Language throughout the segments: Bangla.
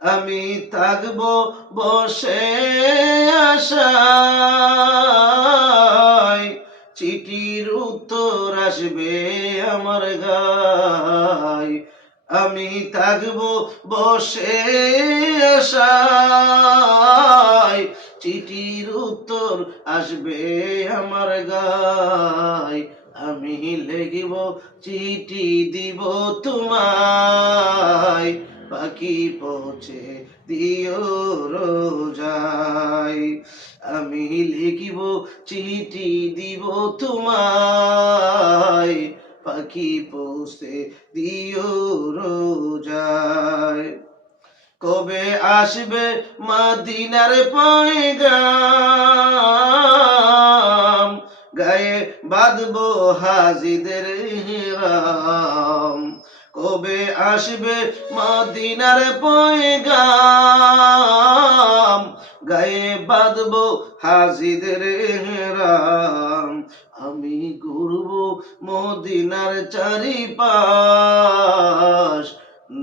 আমি থাকব বসে আশায়। চিঠির উত্তর আসবে আমার গায়। আমি থাকব বসে আশায়। চিঠির উত্তর আসবে আমার গায়। আমি লেগিব চিঠি দিব তোমায়। পাখি পৌঁছে দিও রোজাই আমি লিখিব, চিঠি দিব তোমায়। পাখি পৌঁছে দিও রোজাই কবে আসবে মাদিনার পয়গাম? গায়ে বাঁধবো হাজিদের হিরাম কবে আসবে মদিনার পয়গাম? গায়ে বাঁধবো হাজিদের হেরাম আমি ঘুরব মদিনার চারিপাশ।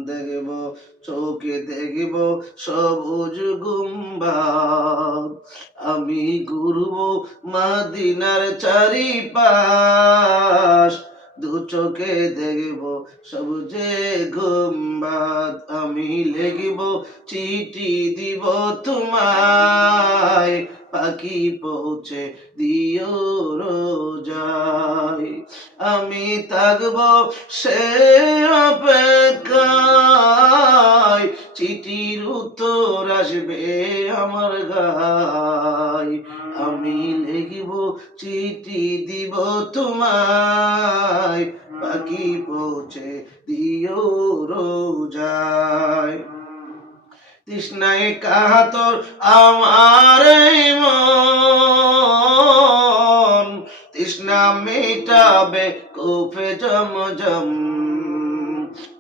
দেখব, চোখে দেখব সবুজ গুম্বাদ। আমি ঘুরব মদিনার চারিপাশ। দু চোখে দেখব সবুজে গুম্বাদ আমি লিখব, চিঠি দিব তোমায়। পাখি পৌঁছে দিও রোজায়। আমি থাকব সে অপেক্ষায়। চিঠির উত্তর আসবে আমার গায়। আমি চিঠি দিব তোমায়। পাখি পৌঁছে দিও রোজায়। তৃষ্ণায় কাতর আমার মন। তৃষ্ণা মেটাবে কুফে জমজম।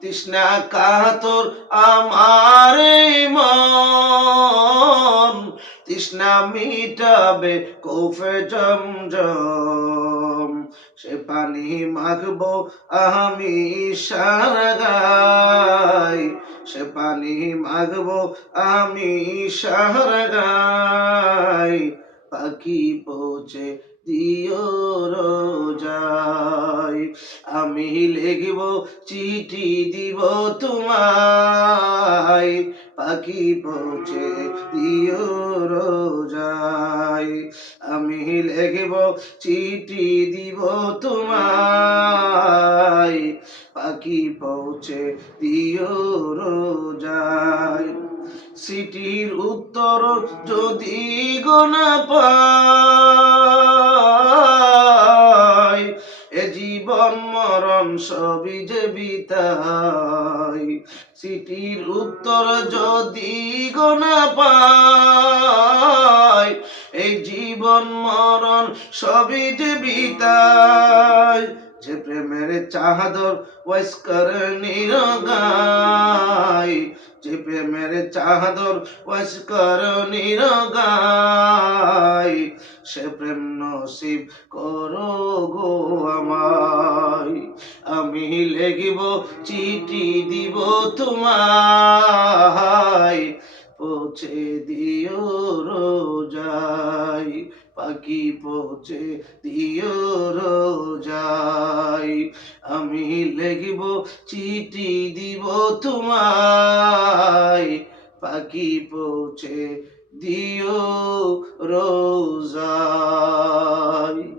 তৃষ্ণা কাতর আমার মন। তৃষ্ণা মিটাবে কোফে জমজম। সে পানি মাখবো আমি সারগাই। সে পানি মাখবো আমি সারগাই। পাখি পৌঁছে দিও রোজাই আমি লিখব চিঠি দিব তোমায়। পাখি পৌঁছে দিও রোজাই আমি লিখব, চিঠি দিব তোমায়। পাখি পৌঁছে দিও রোজাই সিটির উত্তর যদি গোনা পাই এ জীবন মরণ সবই যে বিতাই। সিটির উত্তর যদি গোনা পাই, এই জীবন মরণ সবই যে বিতাই। যে প্রেমের চাহাদর ওয়াস্কর নিরগাই, যে প্রেমের চাহাদর ওয়াস্কর নিরগাই। সে প্রেম নসিব করো গো আমায়। আমি লেগিব চিঠি দিব তোমায়। পৌঁছে দিও রোজাই পাখি পৌঁছে দিও রোজাই আমি লেগিব চিঠি দিব তোমায়, পাখি পৌঁছে দিও রোজায়।